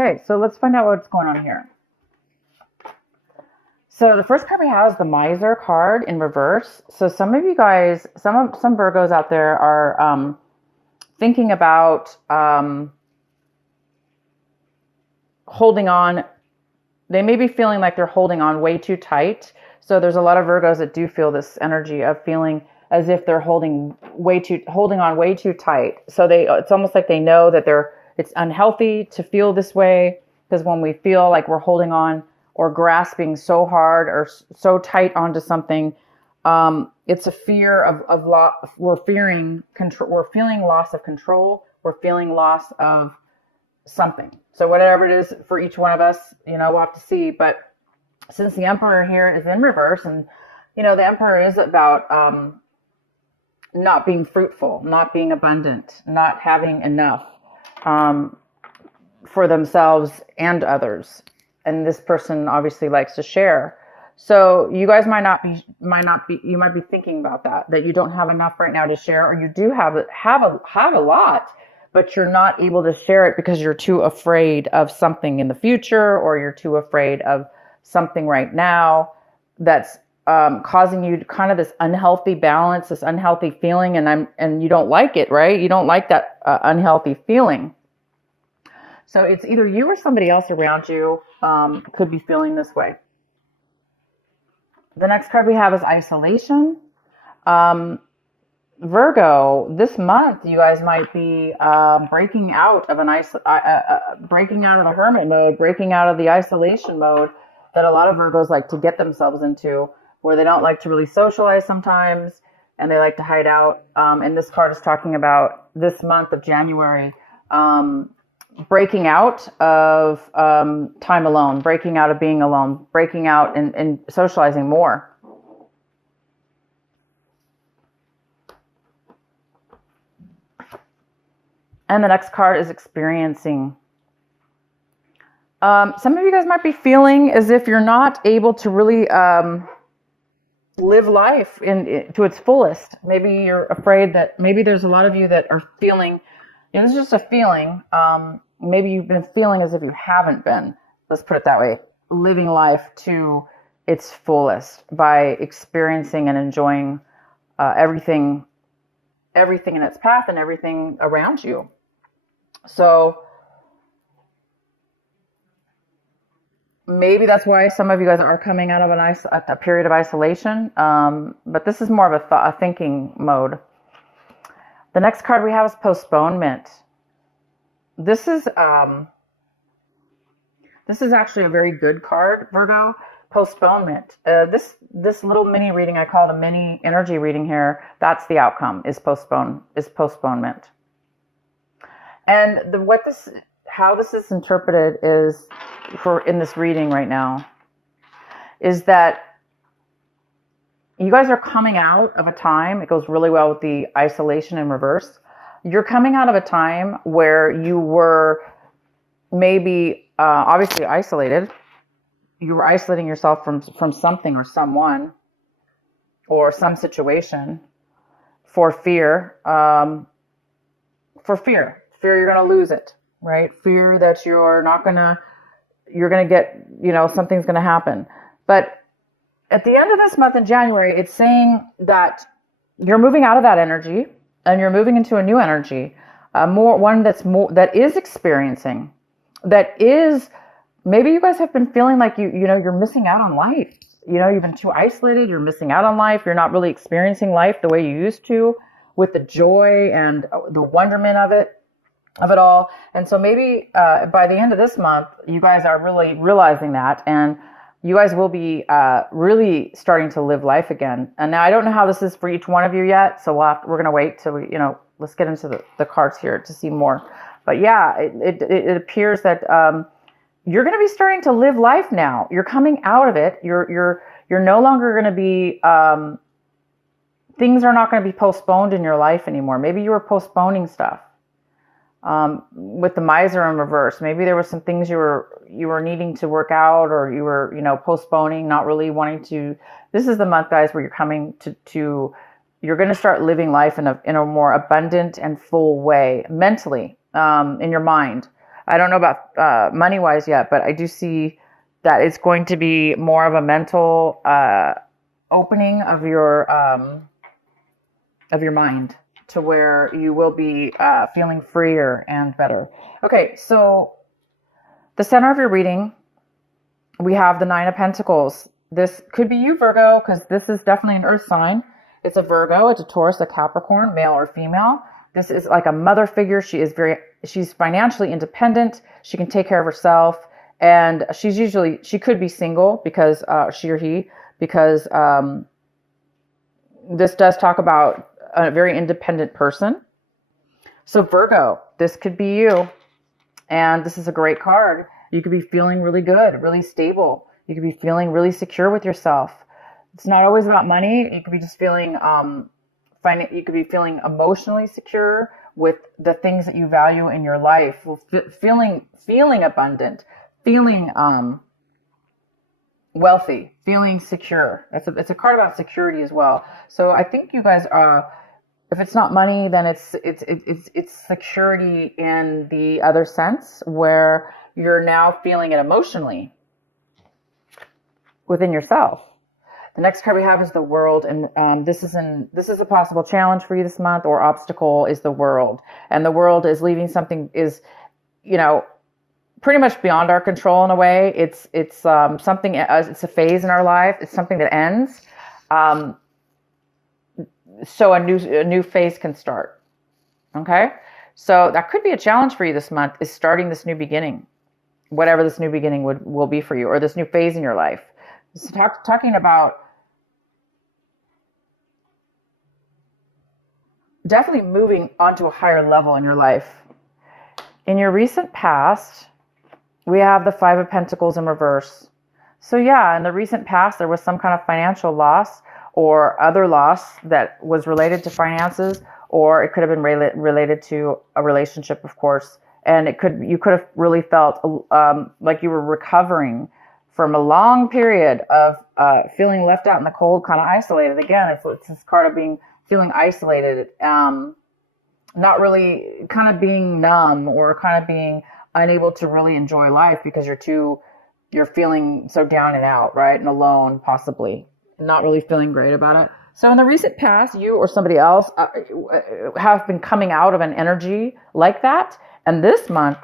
Okay, so let's find out what's going on here. So the first card we have is the Miser card in reverse. So some of you guys, some Virgos out there are thinking about holding on. They may be feeling like they're holding on way too tight. So there's a lot of Virgos that do feel this energy of feeling as if they're holding on way too tight. So it's almost like they know that it's unhealthy to feel this way, because when we feel like we're holding on or grasping so hard or so tight onto something, it's a fear of loss. We're fearing control. We're feeling loss of control. We're feeling loss of something. So whatever it is for each one of us, we'll have to see. But since the Emperor here is in reverse, and the Emperor is about not being fruitful, not being abundant, not having enough for themselves and others. And this person obviously likes to share. So you guys might be thinking about that you don't have enough right now to share, or you do have a lot, but you're not able to share it because you're too afraid of something in the future, or you're too afraid of something right now that's causing you kind of this unhealthy balance, this unhealthy feeling, and you don't like it, right? You don't like that unhealthy feeling. So it's either you or somebody else around you could be feeling this way. The next card we have is isolation. Virgo, this month you guys might be breaking out of breaking out of the hermit mode, breaking out of the isolation mode that a lot of Virgos like to get themselves into, where they don't like to really socialize sometimes, and they like to hide out. And this card is talking about this month of January, breaking out of time alone, breaking out of being alone, breaking out and socializing more. And the next card is experiencing. Some of you guys might be feeling as if you're not able to really live life to its fullest. Maybe you're afraid that maybe there's a lot of you that are feeling, this is just a feeling. Maybe you've been feeling as if you haven't been, let's put it that way, living life to its fullest by experiencing and enjoying everything in its path and everything around you. So maybe that's why some of you guys are coming out of a period of isolation. But this is more of a thinking mode. The next card we have is postponement. This is actually a very good card, Virgo. Postponement. This little mini reading, I call it a mini energy reading here. That's the outcome, is postponement. And how this is interpreted is, in this reading right now, is that you guys are coming out of a time. It goes really well with the isolation in reverse. You're coming out of a time where you were maybe obviously isolated. You were isolating yourself from something or someone or some situation for fear. Fear you're going to lose it, right? Fear that you're going to get, something's going to happen. But at the end of this month in January, it's saying that you're moving out of that energy and you're moving into a new energy, that is experiencing, that is, maybe you guys have been feeling like you're missing out on life. You've been too isolated. You're missing out on life. You're not really experiencing life the way you used to, with the joy and the wonderment of it all. And so maybe by the end of this month, you guys are really realizing that, and you guys will be really starting to live life again. And now I don't know how this is for each one of you yet, so we're going to wait till let's get into the cards here to see more. But yeah, it appears that you're going to be starting to live life now. You're coming out of it. You're no longer going to be things are not going to be postponed in your life anymore. Maybe you were postponing stuff. With the Miser in reverse, maybe there were some things you were needing to work out, or you were postponing, not really wanting to. This is the month, guys, where you're coming to you're going to start living life in a more abundant and full way, mentally, in your mind. I don't know about money-wise yet, but I do see that it's going to be more of a mental opening of your mind to where you will be feeling freer and better. Okay, so the center of your reading, we have the Nine of Pentacles. This could be you, Virgo, because this is definitely an earth sign. It's a Virgo, it's a Taurus, a Capricorn, male or female. This is like a mother figure. She's financially independent. She can take care of herself. And she could be single because she or he, because this does talk about a very independent person. So Virgo, this could be you. And this is a great card. You could be feeling really good, really stable. You could be feeling really secure with yourself. It's not always about money. You could be just feeling, you could be feeling emotionally secure with the things that you value in your life. Feeling abundant, feeling wealthy, feeling secure. It's a card about security as well. So I think you guys are. If it's not money, then it's security in the other sense, where you're now feeling it emotionally within yourself. The next card we have is the World, and this is a possible challenge for you this month, or obstacle is the World, and the World is leaving something pretty much beyond our control in a way. It's something. It's a phase in our life. It's something that ends. So a new phase can start. Okay, so that could be a challenge for you this month, is starting this new beginning, whatever this new beginning will be for you, or this new phase in your life. So talking about definitely moving onto a higher level in your life. In your recent past, we have the Five of Pentacles in reverse. So yeah, in the recent past, there was some kind of financial loss or other loss that was related to finances, or it could have been related to a relationship, of course. And you could have really felt like you were recovering from a long period of feeling left out in the cold, kind of isolated. Again, it's this card of feeling isolated, not really, kind of being numb, or kind of being unable to really enjoy life because you're feeling so down and out, right? And alone, possibly. Not really feeling great about it. So in the recent past, you or somebody else have been coming out of an energy like that. And this month,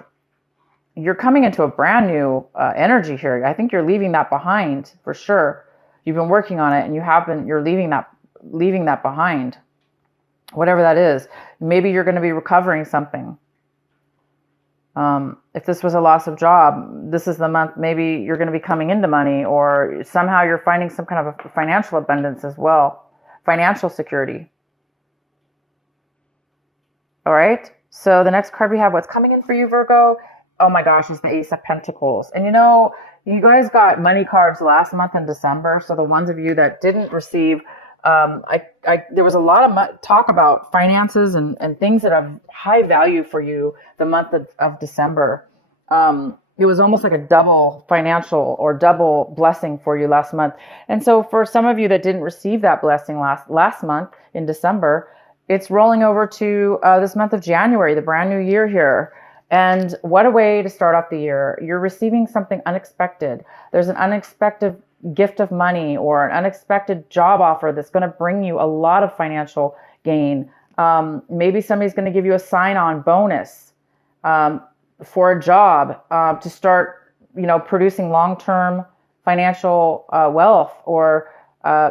you're coming into a brand new energy here. I think you're leaving that behind for sure. You've been working on it, and you're leaving that behind. Whatever that is. Maybe you're going to be recovering something. If this was a loss of job, this is the month maybe you're going to be coming into money, or somehow you're finding some kind of a financial abundance as well. Financial security. All right. So the next card we have, what's coming in for you, Virgo? Oh my gosh, is the Ace of Pentacles. And you guys got money cards last month in December. So the ones of you that didn't receive, there was a lot of talk about finances and things that have high value for you the month of December. It was almost like a double financial or double blessing for you last month. And so for some of you that didn't receive that blessing last month in December, it's rolling over to this month of January, the brand new year here. And what a way to start off the year. You're receiving something unexpected. There's an unexpected gift of money or an unexpected job offer that's going to bring you a lot of financial gain. Maybe somebody's going to give you a sign-on bonus for a job to start, producing long-term financial wealth. Or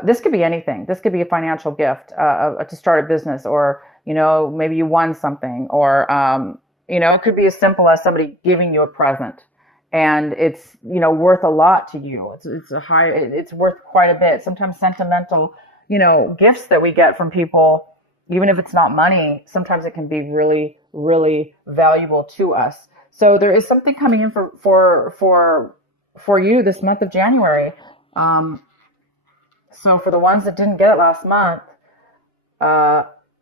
this could be anything. This could be a financial gift to start a business, or maybe you won something, or it could be as simple as somebody giving you a present. And it's, worth a lot to you. It's worth quite a bit. Sometimes sentimental, gifts that we get from people, even if it's not money, sometimes it can be really, really valuable to us. So there is something coming in for you this month of January. So for the ones that didn't get it last month,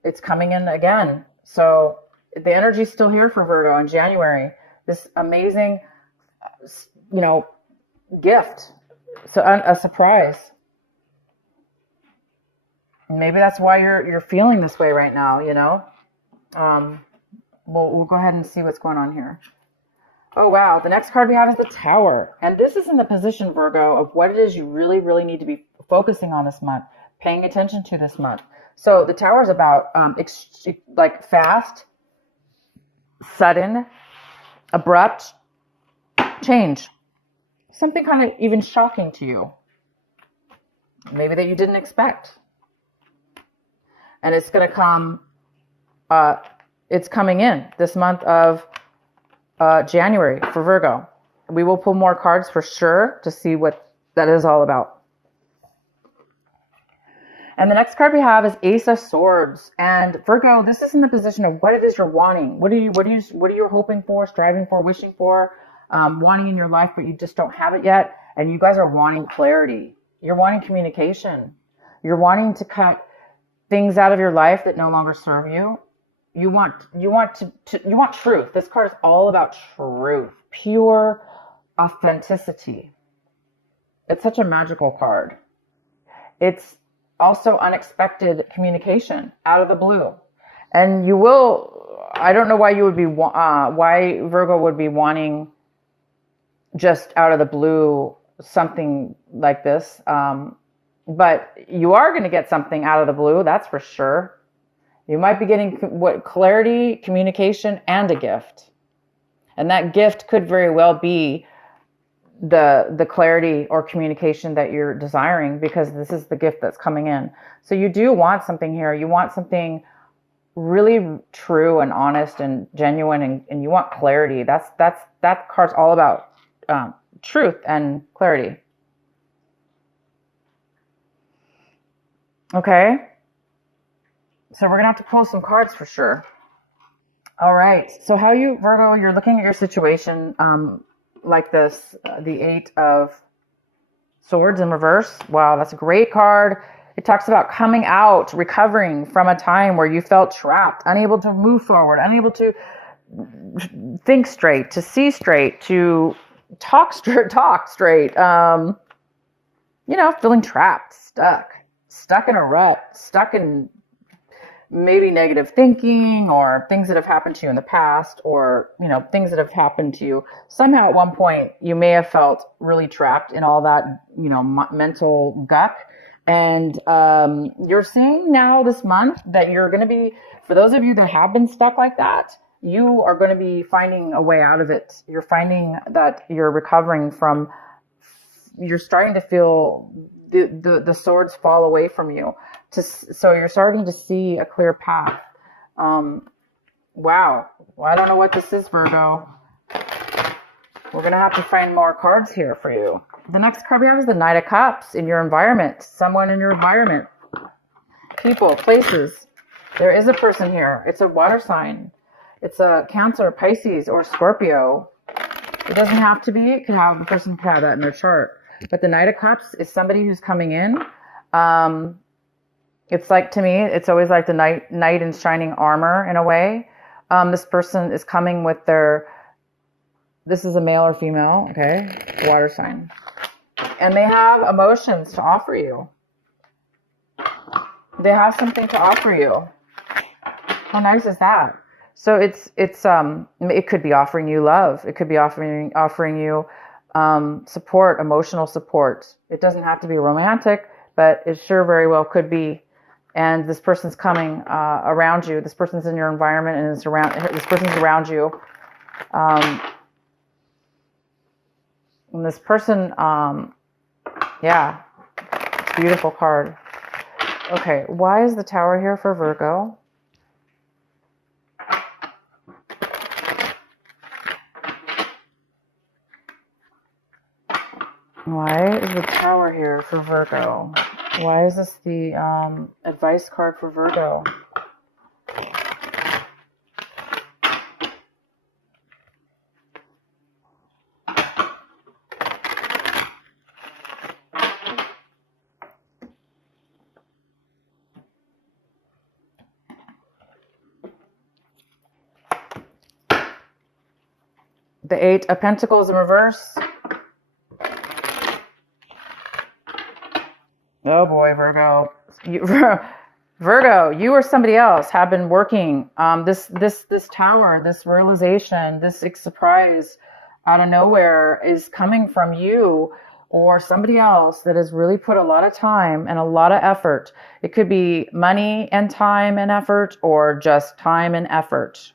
it's coming in again. So the energy is still here for Virgo in January. This amazing gift. So a surprise. Maybe that's why you're feeling this way right now, We'll go ahead and see what's going on here. Oh, wow. The next card we have is the Tower. And this is in the position, Virgo, of what it is you really, really need to be focusing on this month, paying attention to this month. So the Tower is about like fast, sudden, abrupt change. Something kind of even shocking to you. Maybe that you didn't expect. And it's going to come, it's coming in this month of January for Virgo. We will pull more cards for sure to see what that is all about. And the next card we have is Ace of Swords. And Virgo, this is in the position of what it is you're wanting. What are you hoping for, striving for, wishing for, wanting in your life, but you just don't have it yet. And you guys are wanting clarity. You're wanting communication. You're wanting to cut things out of your life that no longer serve you. You want truth. This card is all about truth, pure authenticity. It's such a magical card. It's also unexpected communication out of the blue. And you will, I don't know why you would be, why Virgo would be wanting just out of the blue something like this. But you are going to get something out of the blue, that's for sure. You might be getting clarity, communication, and a gift. And that gift could very well be the clarity or communication that you're desiring, because this is the gift that's coming in. So you do want something here. You want something really true and honest and genuine, and you want clarity. That card's all about truth and clarity. Okay. So we're going to have to pull some cards for sure. All right. So how you, Virgo, you're looking at your situation like this, the Eight of Swords in reverse. Wow, that's a great card. It talks about coming out, recovering from a time where you felt trapped, unable to move forward, unable to think straight, to see straight, to talk straight. Feeling trapped, stuck in a rut, stuck in maybe negative thinking, or things that have happened to you in the past, or, things that have happened to you. Somehow at one point, you may have felt really trapped in all that, mental guck. And you're seeing now this month that you're going to be, for those of you that have been stuck like that, you are going to be finding a way out of it. You're finding that you're recovering from, you're starting to feel the swords fall away from you. So you're starting to see a clear path. Wow. Well, I don't know what this is, Virgo. We're going to have to find more cards here for you. The next card we have is the Knight of Cups in your environment. Someone in your environment. People, places. There is a person here. It's a water sign. It's a Cancer, Pisces, or Scorpio. It doesn't have to be. The person could have that in their chart. But the Knight of Cups is somebody who's coming in. It's like, to me, it's always like the knight in shining armor in a way. This person is coming with this is a male or female, okay? Water sign. And they have emotions to offer you. They have something to offer you. How nice is that? So it could be offering you love. It could be offering you support, emotional support. It doesn't have to be romantic, but it sure very well could be. And this person's coming around you. This person's in your environment, and this person's around you. And this person, it's a beautiful card. Okay, why is the Tower here for Virgo? Why is the Tower here for Virgo? Why is this the advice card for Virgo? The Eight of Pentacles in reverse. Oh boy, Virgo. Virgo, you or somebody else have been working this Tower, this realization, this surprise out of nowhere is coming from you or somebody else that has really put a lot of time and a lot of effort. It could be money and time and effort, or just time and effort.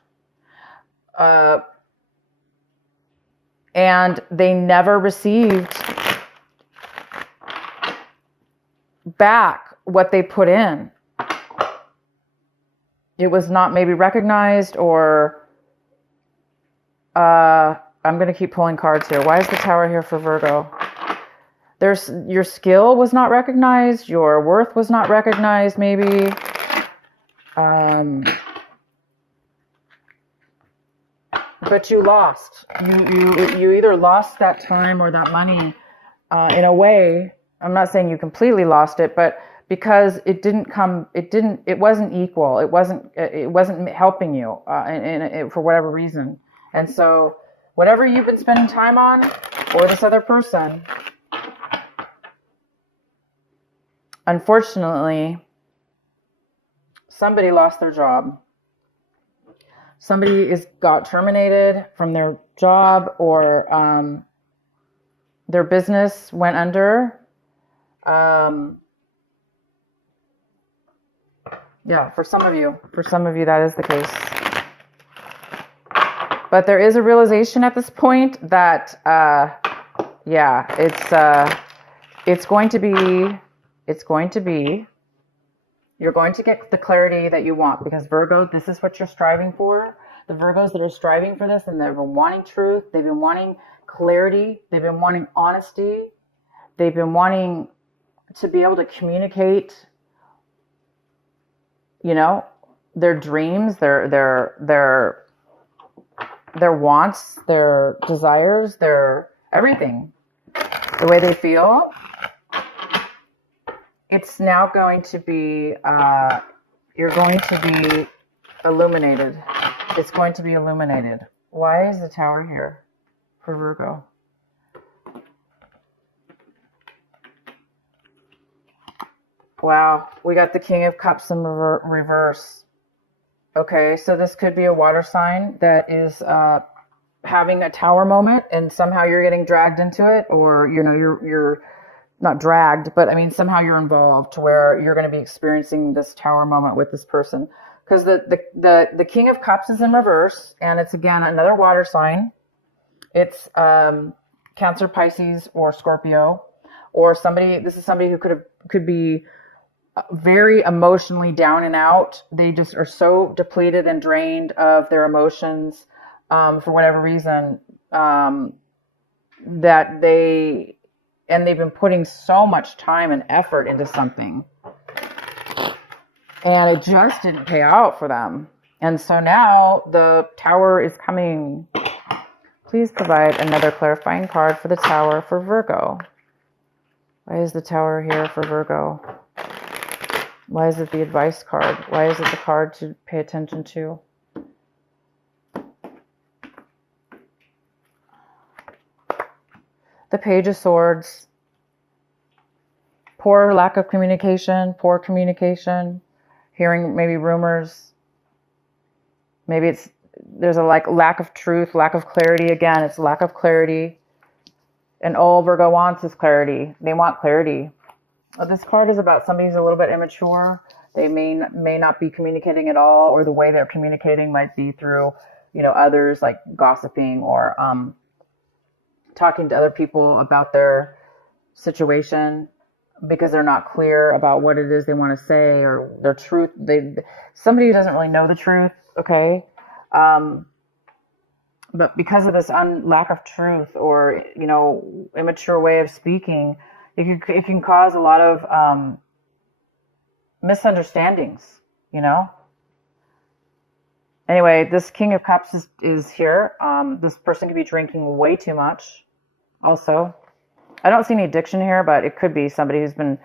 And they never received back what they put in. It was not maybe recognized, or I'm going to keep pulling cards here. Why is the Tower here for Virgo? Your skill was not recognized. Your worth was not recognized, maybe. But you lost. You either lost that time or that money in a way. I'm not saying you completely lost it, but because it wasn't equal. It wasn't helping you for whatever reason. And so whatever you've been spending time on, or this other person, unfortunately, somebody lost their job. Somebody got terminated from their job, or their business went under. Yeah, for some of you that is the case. But there is a realization at this point that, it's going to be, you're going to get the clarity that you want, because Virgo, this is what you're striving for. The Virgos that are striving for this, and they've been wanting truth, they've been wanting clarity, they've been wanting honesty, they've been wanting to be able to communicate, their dreams, their wants, their desires, their everything, the way they feel. It's now going to be, you're going to be illuminated. It's going to be illuminated. Why is the Tower here for Virgo? Wow, we got the King of Cups in reverse. Okay, so this could be a water sign that is having a tower moment, and somehow you're getting dragged into it, or you're not dragged, but I mean somehow you're involved to where you're going to be experiencing this tower moment with this person. Because the King of Cups is in reverse, and it's again another water sign. It's Cancer, Pisces, or Scorpio, or somebody. This is somebody who could be very emotionally down and out. They just are so depleted and drained of their emotions for whatever reason, that they've been putting so much time and effort into something, and it just didn't pay out for them. And so now the Tower is coming. Please provide another clarifying card for the Tower for Virgo. Why is the Tower here for Virgo? Why is it the advice card? Why is it the card to pay attention to? The Page of Swords. Poor lack of communication, hearing maybe rumors. Maybe there's a lack of truth, lack of clarity. Again, it's lack of clarity. And all Virgo wants is clarity. They want clarity. This card is about somebody who's a little bit immature. They may not be communicating at all, or the way they're communicating might be through, others, like gossiping, or talking to other people about their situation, because they're not clear about what it is they want to say, or their truth. Somebody who doesn't really know the truth, okay? But because of this lack of truth, or, immature way of speaking, it can cause a lot of misunderstandings, Anyway, this King of Cups is here. This person could be drinking way too much also. I don't see any addiction here, but it could be somebody who's been,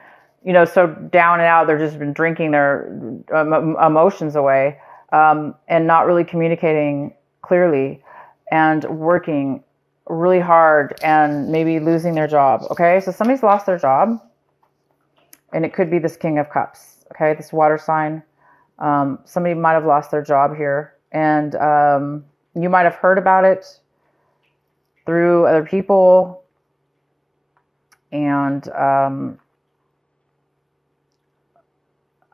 so down and out, they've just been drinking their emotions away, and not really communicating clearly, and working really hard, and maybe losing their job. Okay, so somebody's lost their job, and it could be this King of Cups. Okay, this water sign. Somebody might have lost their job here, and you might have heard about it. through other people. And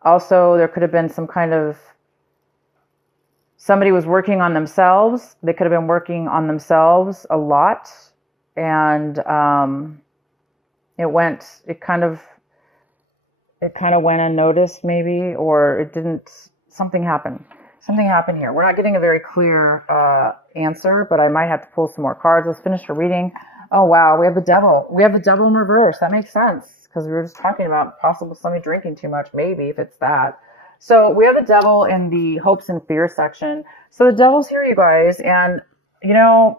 also there could have been some kind of, somebody was working on themselves. They could have been working on themselves a lot. And it kind of went unnoticed maybe, or it didn't, something happened here. We're not getting a very clear answer, but I might have to pull some more cards. Let's finish the reading. Oh wow, we have the devil. We have the devil in reverse. That makes sense, because we were just talking about possible somebody drinking too much, maybe, if it's that. So we have the devil in the hopes and fears section. So the devil's here, you guys, and you know,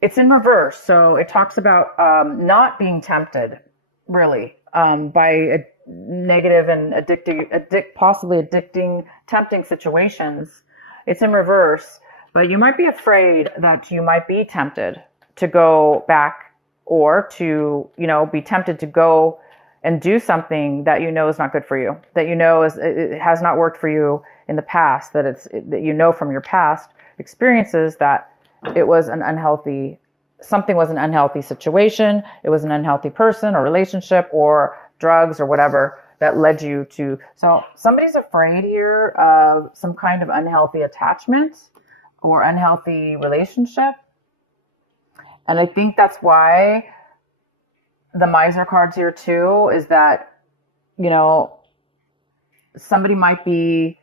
it's in reverse. So it talks about not being tempted, really, by a negative and possibly addicting, tempting situations. It's in reverse, but you might be afraid that you might be tempted to go back, or to, you know, be tempted to go and do something that you know is not good for you, that you know it has not worked for you in the past, that you know from your past experiences that it was something was an unhealthy situation, it was an unhealthy person or relationship or drugs or whatever that led you to. So somebody's afraid here of some kind of unhealthy attachment or unhealthy relationship. And I think that's why the miser card's here too, is that, you know, somebody might be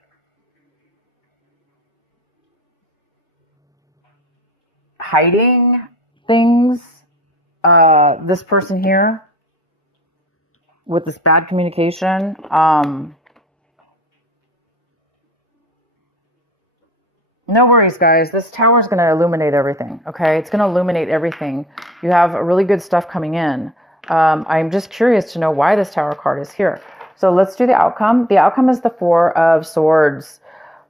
hiding things. This person here with this bad communication. No worries, guys. This tower is going to illuminate everything. Okay, it's going to illuminate everything. You have really good stuff coming in. I'm just curious to know why this tower card is here. So let's do the outcome. The outcome is the Four of Swords.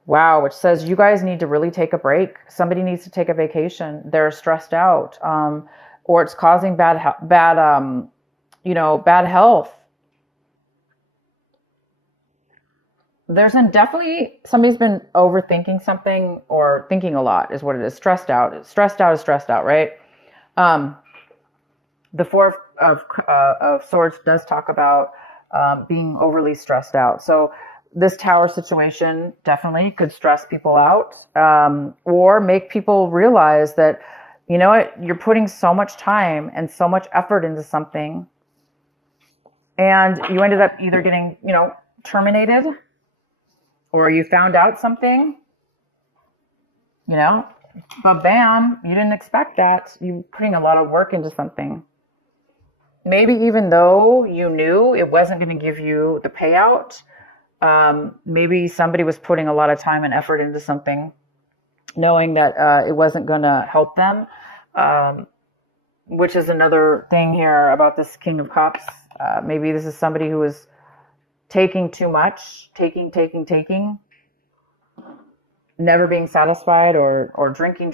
Wow, which says you guys need to really take a break. Somebody needs to take a vacation. They're stressed out, or it's causing bad health. There's definitely somebody's been overthinking something, or thinking a lot is what it is. Stressed out. Stressed out is stressed out, right? The Four of Swords does talk about being overly stressed out. So this tower situation definitely could stress people out, or make people realize that, you know what, you're putting so much time and so much effort into something, and you ended up either getting, you know, terminated, or you found out something, you know, but bam, you didn't expect that. You're putting a lot of work into something. Maybe even though you knew it wasn't going to give you the payout, maybe somebody was putting a lot of time and effort into something, knowing that it wasn't going to help them, which is another thing here about this King of Cups. Maybe this is somebody who is taking too much, taking, never being satisfied, or drinking.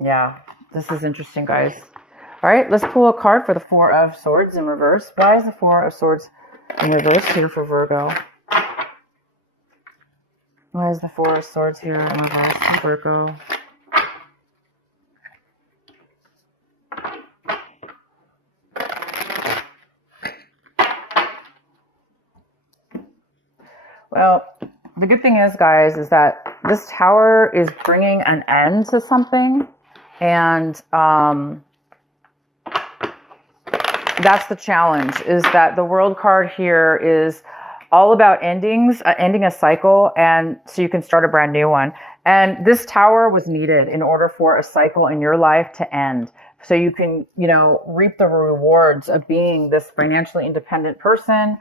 Yeah, this is interesting, guys. All right, let's pull a card for the Four of Swords in reverse. Why is the Four of Swords in reverse here for Virgo? Why is the Four of Swords here in reverse for Virgo? Well, the good thing is, guys, is that this tower is bringing an end to something, and that's the challenge, is that the World card here is all about endings, ending a cycle, and so you can start a brand new one. And this tower was needed in order for a cycle in your life to end, so you can, you know, reap the rewards of being this financially independent person,